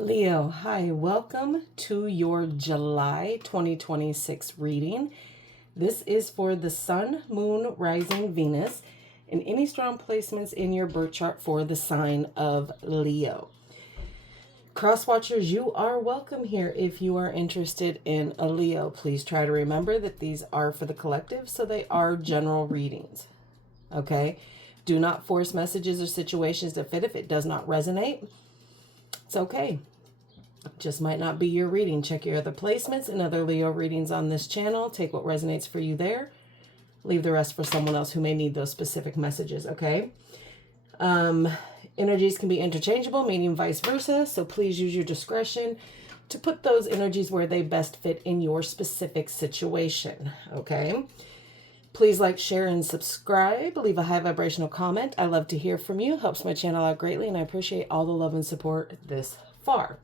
Leo, hi, welcome to your July 2026 reading. This is for the Sun, Moon, Rising, Venus, and any strong placements in your birth chart for the sign of Leo. Crosswatchers, you are welcome here. If you are interested in a Leo, please try to remember that these are for the collective, so they are general readings. Okay? Do not force messages or situations to fit if it does not resonate. It's okay. Just might not be your reading. Check your other placements and other Leo readings on this channel. Take what resonates for you there. Leave the rest for someone else who may need those specific messages, okay? Energies can be interchangeable, meaning vice versa. So please use your discretion to put those energies where they best fit in your specific situation, okay? Please like, share, and subscribe. Leave a high vibrational comment. I love to hear from you. Helps my channel out greatly, and I appreciate all the love and support this far.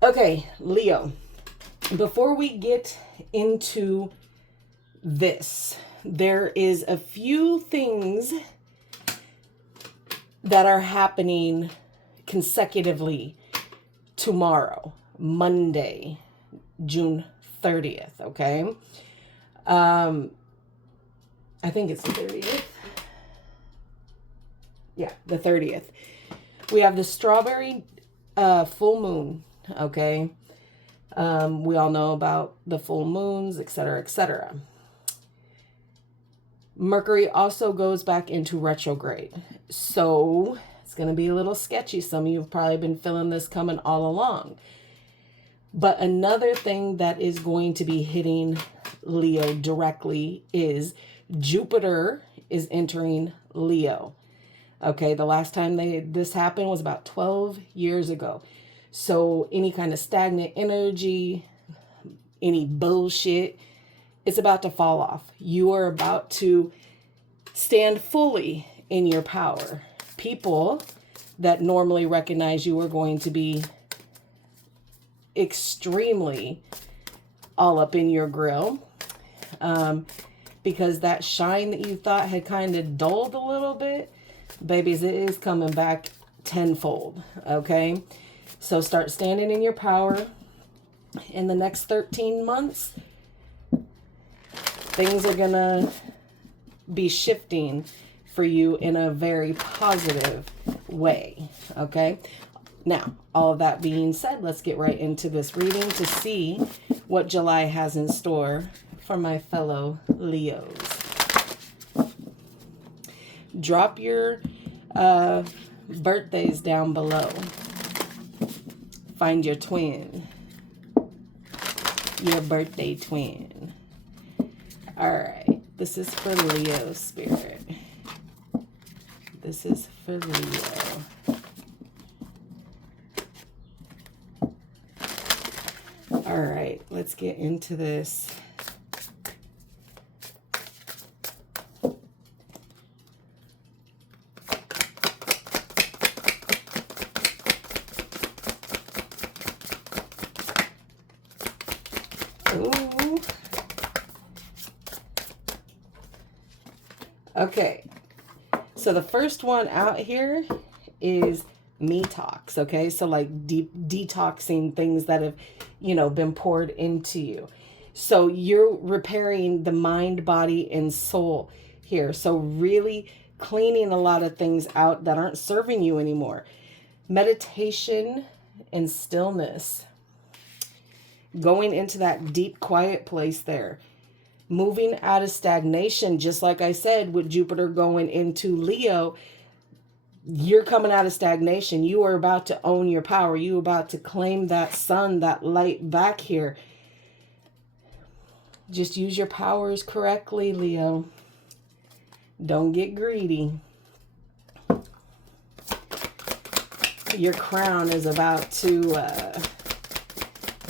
Okay, Leo, before we get into this, there is a few things that are happening consecutively tomorrow, Monday, June 30th, okay? I think it's the 30th. Yeah, the 30th. We have the strawberry full moon, okay? We all know about the full moons, etc., etc. Mercury also goes back into retrograde. So it's going to be a little sketchy. Some of you have probably been feeling this coming all along. But another thing that is going to be hitting Leo directly is Jupiter is entering Leo. Okay, the last time this happened was about 12 years ago. So any kind of stagnant energy, any bullshit, it's about to fall off. You are about to stand fully in your power. People that normally recognize you are going to be extremely all up in your grill. Because that shine that you thought had kind of dulled a little bit, babies, it is coming back tenfold, okay? So start standing in your power. In the next 13 months, things are going to be shifting for you in a very positive way, okay? Now, all of that being said, let's get right into this reading to see what July has in store for my fellow Leos. Drop your birthdays down below. Find your twin. Your birthday twin. All right. This is for Leo spirit. This is for Leo. All right. Let's get into this. Ooh. Okay, so the first one out here is detox, okay? So like detoxing things that have, been poured into you. So you're repairing the mind, body, and soul here. So really cleaning a lot of things out that aren't serving you anymore. Meditation and stillness. Going into that deep, quiet place there. Moving out of stagnation, just like I said, with Jupiter going into Leo, you're coming out of stagnation. You are about to own your power. You're about to claim that sun, that light back here. Just use your powers correctly, Leo. Don't get greedy. Your crown is about to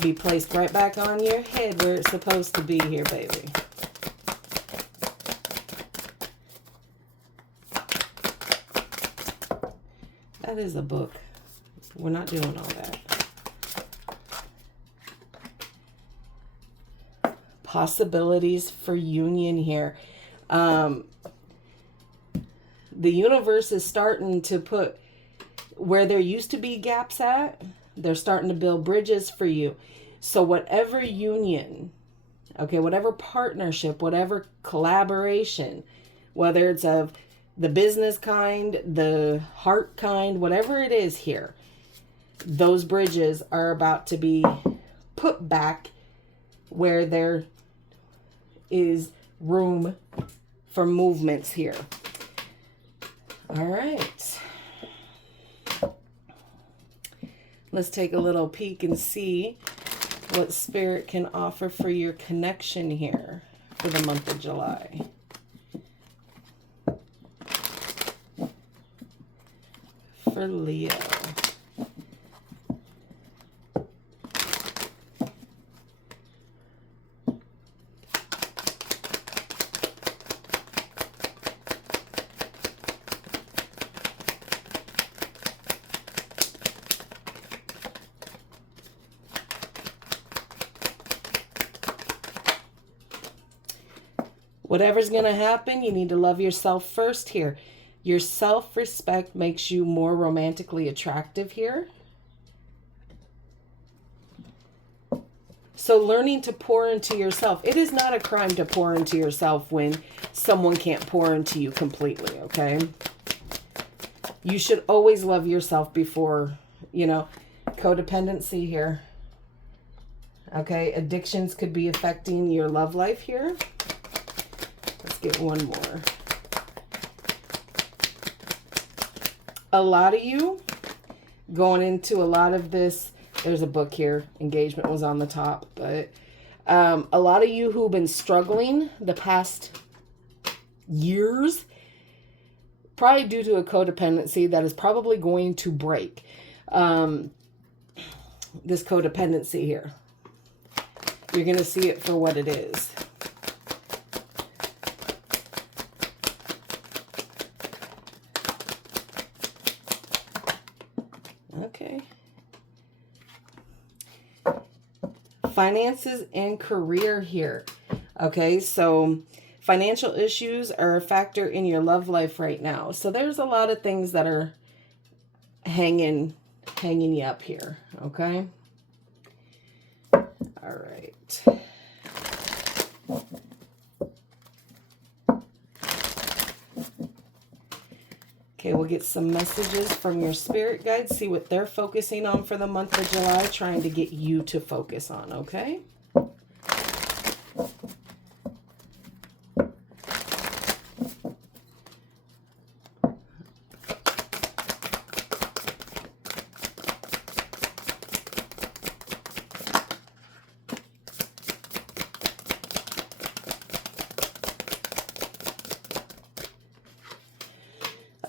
be placed right back on your head where it's supposed to be here, baby. That is a book. We're not doing all that. Possibilities for union here. The universe is starting to put where there used to be gaps at. They're starting to build bridges for you. So whatever union, okay, whatever partnership, whatever collaboration, whether it's of the business kind, the heart kind, whatever it is here, those bridges are about to be put back where there is room for movements here. All right. Let's take a little peek and see what Spirit can offer for your connection here for the month of July. For Leo. Whatever's going to happen, you need to love yourself first here. Your self-respect makes you more romantically attractive here. So learning to pour into yourself. It is not a crime to pour into yourself when someone can't pour into you completely, okay? You should always love yourself before, you know, codependency here. Okay, addictions could be affecting your love life here. Let's get one more. A lot of you going into a lot of this, there's a book here, engagement was on the top, but a lot of you who've been struggling the past years, probably due to a codependency that is probably going to break. This codependency here. You're going to see it for what it is. Okay. Finances and career here. Okay, so financial issues are a factor in your love life right now. So there's a lot of things that are hanging you up here. Okay. All right. Okay, we'll get some messages from your spirit guides, see what they're focusing on for the month of July, trying to get you to focus on, okay?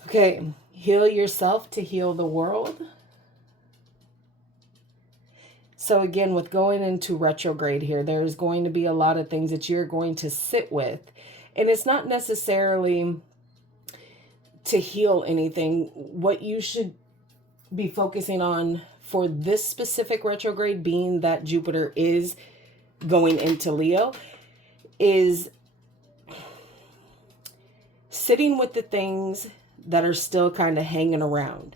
Okay, heal yourself to heal the world. So again, with going into retrograde here, there's going to be a lot of things that you're going to sit with. And it's not necessarily to heal anything. What you should be focusing on for this specific retrograde, being that Jupiter is going into Leo, is sitting with the things that are still kind of hanging around,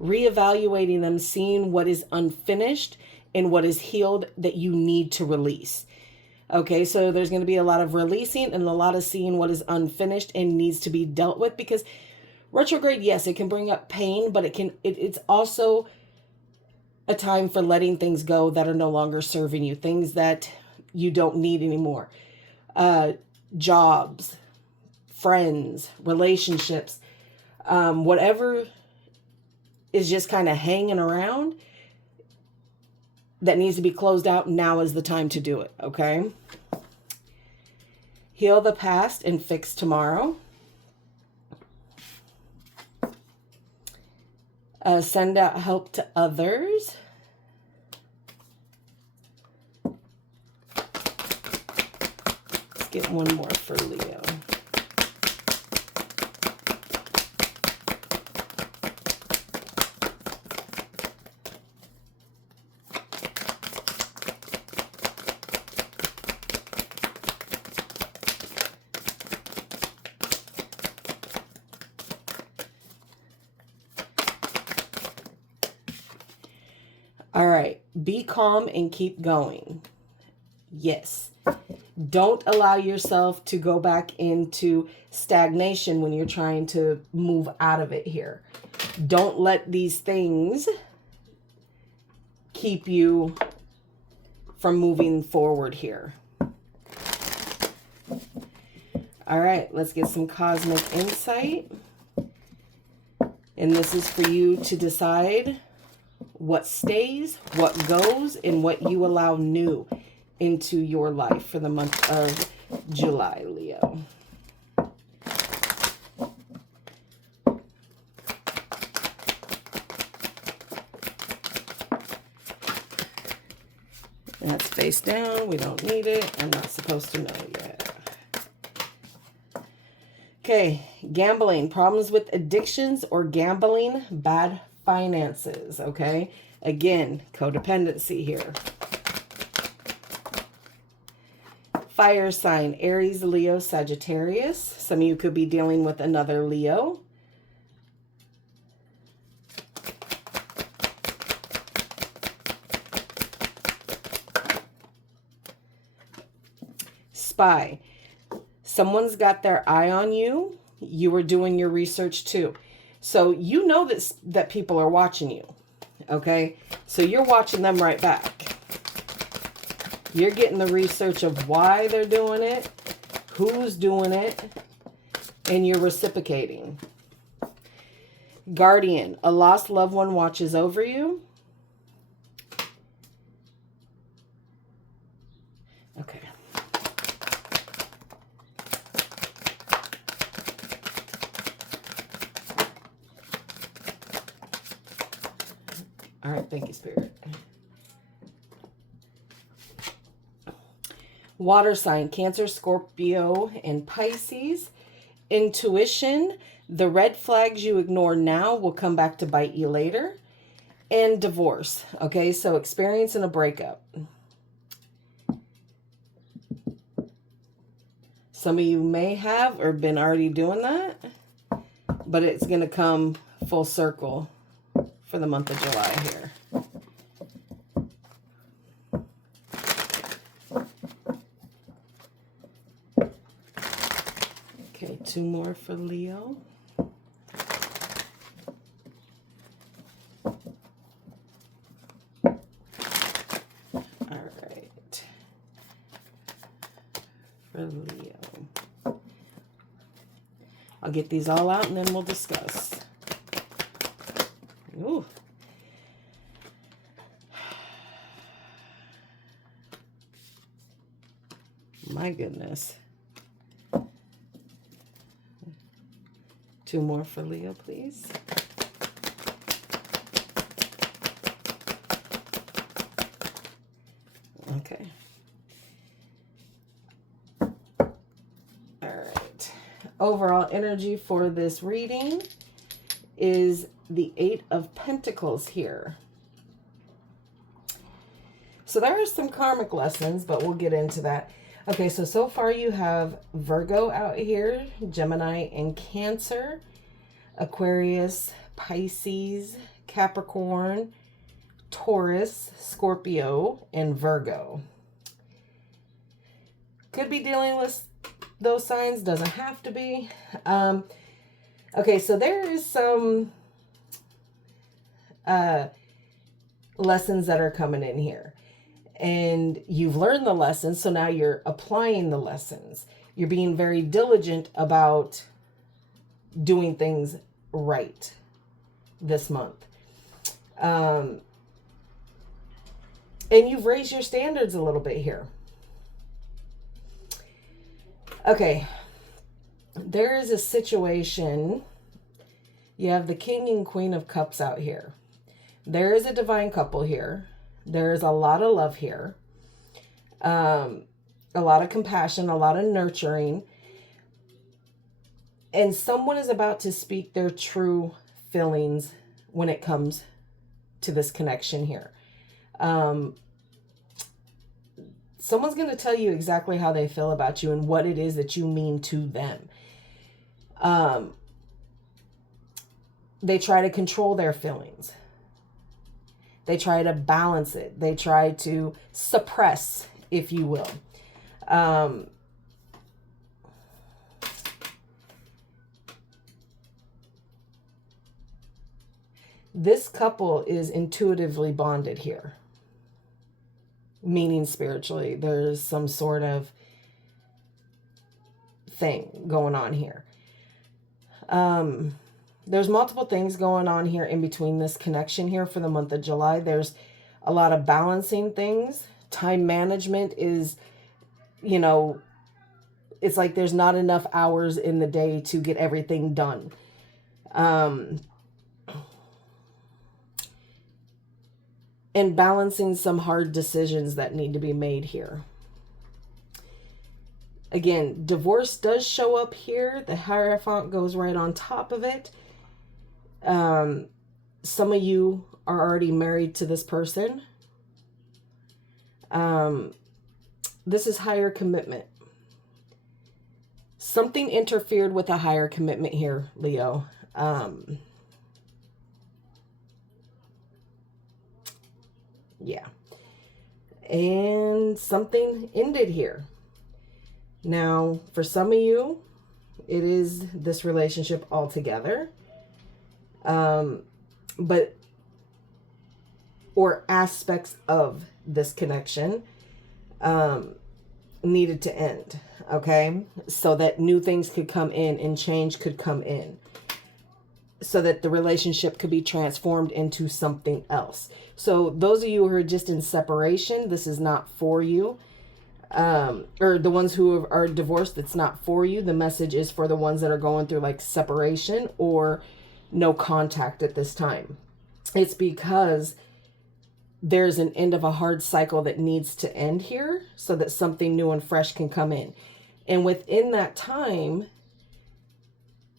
reevaluating them, seeing what is unfinished and what is healed that you need to release. Okay, so there's going to be a lot of releasing and a lot of seeing what is unfinished and needs to be dealt with, because retrograde, yes, it can bring up pain, but it's also a time for letting things go that are no longer serving you, things that you don't need anymore. Jobs, friends, relationships, whatever is just kind of hanging around that needs to be closed out, now is the time to do it, okay? Heal the past and fix tomorrow. Send out help to others. Let's get one more for Leo. All right. Be calm and keep going. Yes. Don't allow yourself to go back into stagnation when you're trying to move out of it here. Don't let these things keep you from moving forward here. All right, let's get some cosmic insight. And this is for you to decide what stays, what goes, and what you allow new into your life for the month of July, Leo. That's face down. We don't need it. I'm not supposed to know yet. Okay, gambling, problems with addictions or gambling, bad finances, okay? Again, codependency here. Fire sign, Aries, Leo, Sagittarius. Some of you could be dealing with another Leo. Spy. Someone's got their eye on you. You were doing your research too. So you know that people are watching you, okay? So you're watching them right back. You're getting the research of why they're doing it, who's doing it, and you're reciprocating. Guardian, a lost loved one watches over you. Okay. All right, thank you, Spirit. Water sign, Cancer, Scorpio, and Pisces. Intuition, the red flags you ignore now will come back to bite you later. And divorce, okay? So experiencing a breakup. Some of you may have or been already doing that, but it's going to come full circle for the month of July here. Okay, 2 more for Leo. All right. For Leo. I'll get these all out and then we'll discuss. Ooh. My goodness. 2 more for Leo, please. Okay. All right. Overall energy for this reading is the 8 of Pentacles here. So there are some karmic lessons, but we'll get into that. Okay, so far you have Virgo out here, Gemini and Cancer, Aquarius, Pisces, Capricorn, Taurus, Scorpio, and Virgo. Could be dealing with those signs, doesn't have to be. Okay, so there is some lessons that are coming in here. And you've learned the lessons, so now you're applying the lessons. You're being very diligent about doing things right this month. And you've raised your standards a little bit here. Okay. There is a situation. You have the King and Queen of Cups out here. There is a divine couple here. There is a lot of love here. A lot of compassion, a lot of nurturing. And someone is about to speak their true feelings when it comes to this connection here. Someone's going to tell you exactly how they feel about you and what it is that you mean to them. They try to control their feelings. They try to balance it. They try to suppress, if you will. This couple is intuitively bonded here, meaning spiritually. There's some sort of thing going on here. There's multiple things going on here in between this connection here for the month of July. There's a lot of balancing things. Time management is, you know, it's like there's not enough hours in the day to get everything done. And balancing some hard decisions that need to be made here. Again, divorce does show up here. The Hierophant goes right on top of it. Some of you are already married to this person. This is higher commitment. Something interfered with a higher commitment here, Leo. Yeah. And something ended here. Now, for some of you, it is this relationship altogether. But, or aspects of this connection, needed to end. Okay. So that new things could come in and change could come in. So that the relationship could be transformed into something else. So those of you who are just in separation, this is not for you. Or the ones who are divorced, it's not for you. The message is for the ones that are going through like separation or no contact at this time. It's because there's an end of a hard cycle that needs to end here so that something new and fresh can come in. And within that time,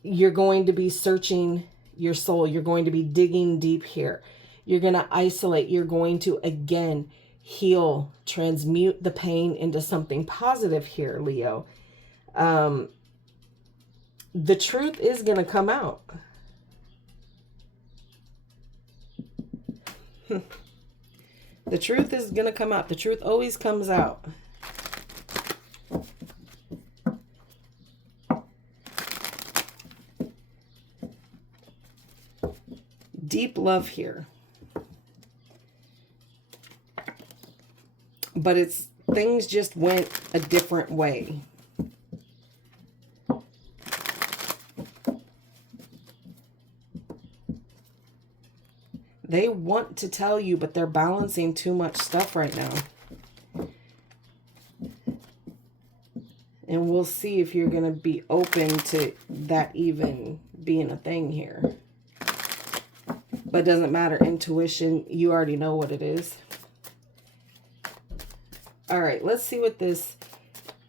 you're going to be searching your soul. You're going to be digging deep here. You're going to isolate. You're going to, again, heal, transmute the pain into something positive here, Leo. The truth is going to come out. The truth is going to come out. The truth always comes out. Deep love here. But it's things just went a different way. They want to tell you, but they're balancing too much stuff right now. And we'll see if you're going to be open to that even being a thing here. But it doesn't matter. Intuition, you already know what it is. All right, let's see what this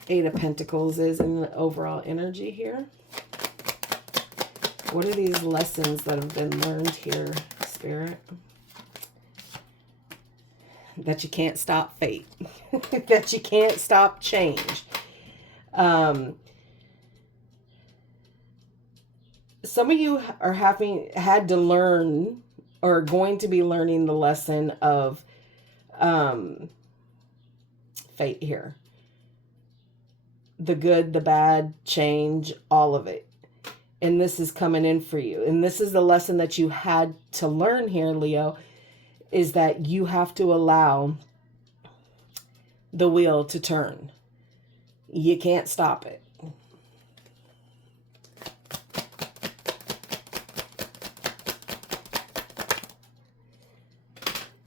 Eight of Pentacles is in the overall energy here. What are these lessons that have been learned here, Spirit? That you can't stop fate. That you can't stop change. Some of you are had to learn or going to be learning the lesson of fate here. The good, the bad, change, all of it. And this is coming in for you. And this is the lesson that you had to learn here, Leo, is that you have to allow the wheel to turn. You can't stop it.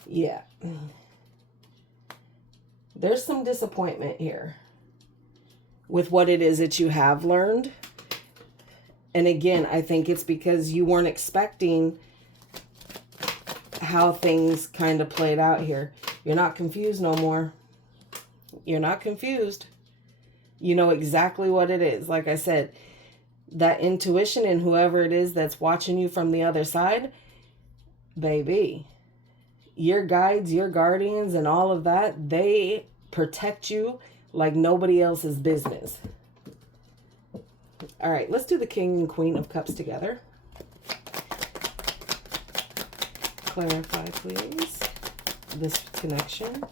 Yeah. There's some disappointment here with what it is that you have learned. And again, I think it's because you weren't expecting how things kind of played out here. You're not confused no more. You're not confused. You know exactly what it is. Like I said, that intuition and whoever it is that's watching you from the other side, baby, your guides, your guardians, and all of that, they protect you like nobody else's business. All right, let's do the King and Queen of Cups together. Clarify, please. this connection?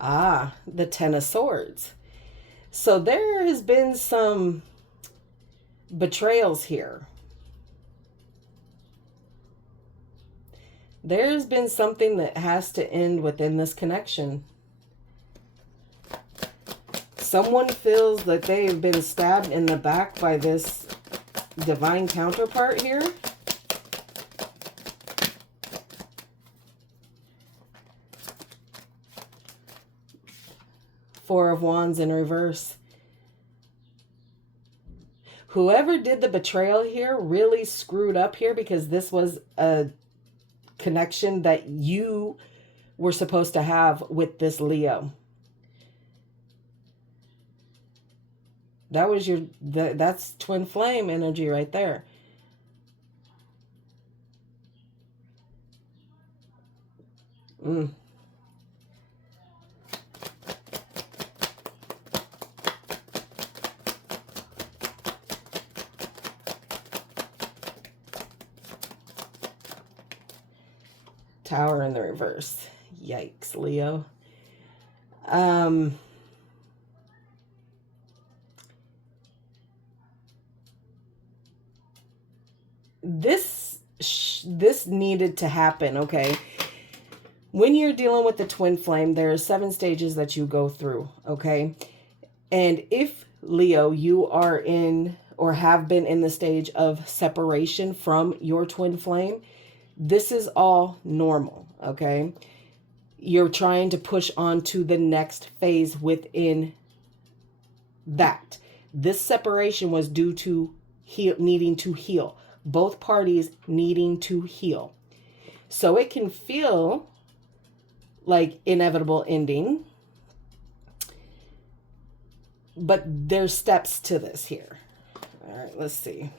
Ah, the Ten of Swords. So there has been some betrayals here. There's been something that has to end within this connection. Someone feels that they have been stabbed in the back by this divine counterpart here. Four of Wands in reverse. Whoever did the betrayal here really screwed up here, because this was a connection that you were supposed to have with this Leo. That was that's twin flame energy right there. Tower in the reverse. Yikes, Leo. This needed to happen, okay? When you're dealing with the twin flame, there are 7 stages that you go through, okay? And if, Leo, you are in or have been in the stage of separation from your twin flame, this is all normal, okay? You're trying to push on to the next phase within that. This separation was due to needing to heal. Both parties needing to heal. So it can feel like inevitable ending, but there's steps to this here. All right, let's see.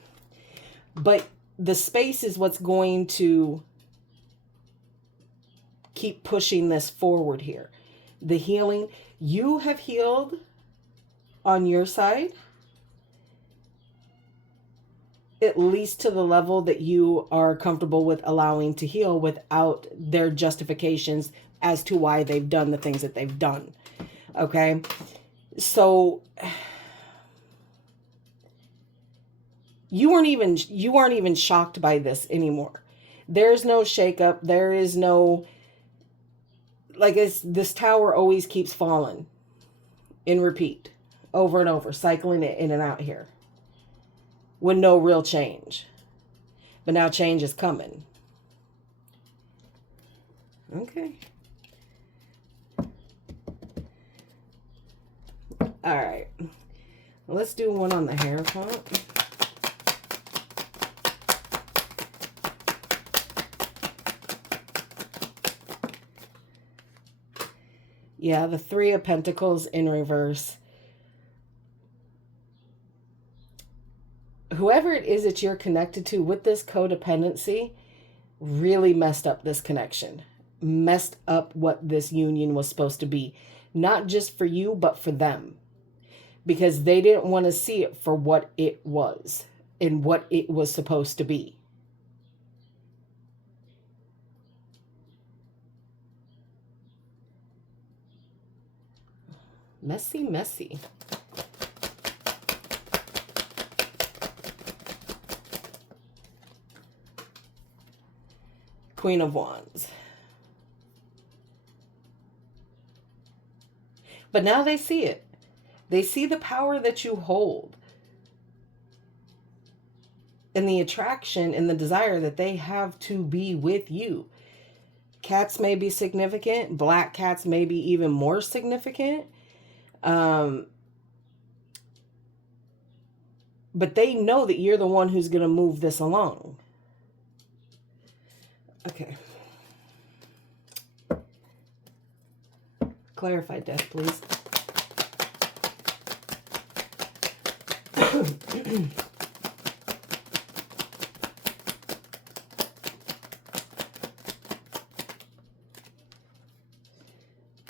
But the space is what's going to keep pushing this forward here. The healing, you have healed on your side, at least to the level that you are comfortable with allowing to heal without their justifications as to why they've done the things that they've done. Okay? So you aren't even shocked by this anymore. There's no shakeup. There is no, like, this tower always keeps falling in repeat, over and over, cycling it in and out here with no real change. But now change is coming. Okay. All right. Let's do one on the Hierophant. Yeah, the Three of Pentacles in reverse. Whoever it is that you're connected to with this codependency really messed up this connection. Messed up what this union was supposed to be. Not just for you, but for them. Because they didn't want to see it for what it was and what it was supposed to be. Messy, messy. Queen of Wands. But now they see it. They see the power that you hold. And the attraction and the desire that they have to be with you. Cats may be significant. Black cats may be even more significant. But they know that you're the one who's going to move this along. Okay. Clarify death, please.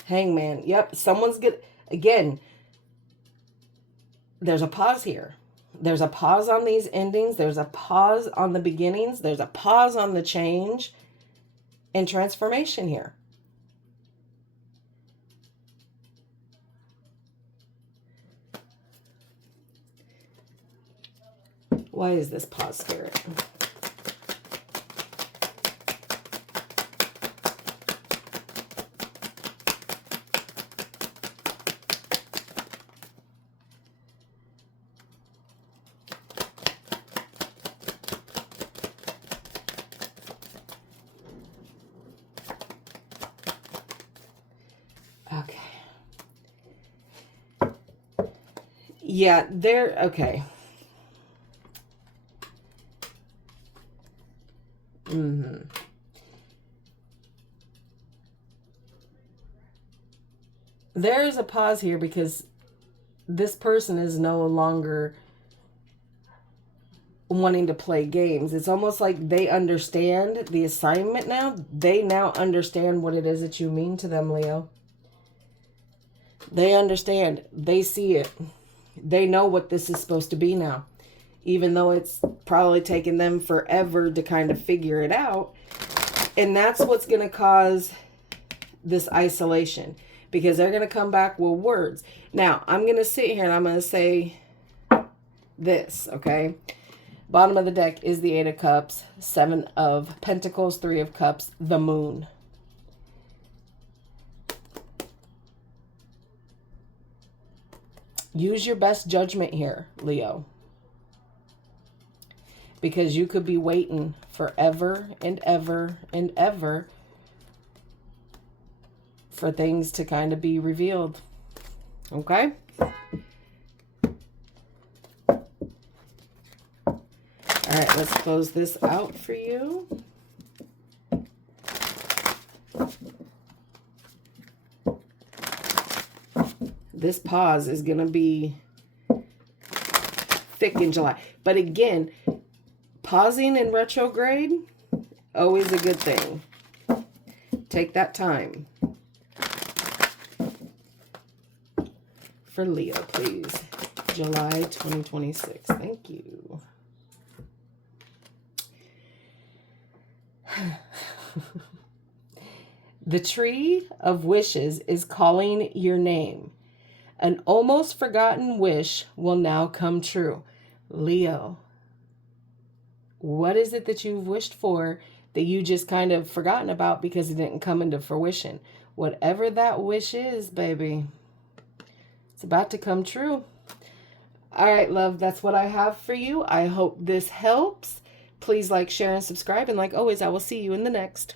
Hangman. Yep. Someone's good. Again, there's a pause here. There's a pause on these endings. There's a pause on the beginnings. There's a pause on the change. and transformation here. Why is this pause, Spirit? Okay. Yeah, okay. There's a pause here because this person is no longer wanting to play games. It's almost like they understand the assignment now. They now understand what it is that you mean to them, Leo. They understand. They see it. They know what this is supposed to be now. Even though it's probably taken them forever to kind of figure it out. And that's what's going to cause this isolation. Because they're going to come back with words. Now, I'm going to sit here and I'm going to say this, okay? Bottom of the deck is the 8 of Cups, 7 of Pentacles, 3 of Cups, the Moon. Use your best judgment here, Leo. Because you could be waiting forever and ever and ever for things to kind of be revealed. Okay? All right, let's close this out for you. This pause is going to be thick in July. But again, pausing in retrograde, always a good thing. Take that time. For Leo, please. July 2026. Thank you. The tree of wishes is calling your name. An almost forgotten wish will now come true. Leo, what is it that you've wished for that you just kind of forgotten about because it didn't come into fruition? Whatever that wish is, baby, it's about to come true. All right, love, that's what I have for you. I hope this helps. Please like, share, and subscribe. And like always, I will see you in the next.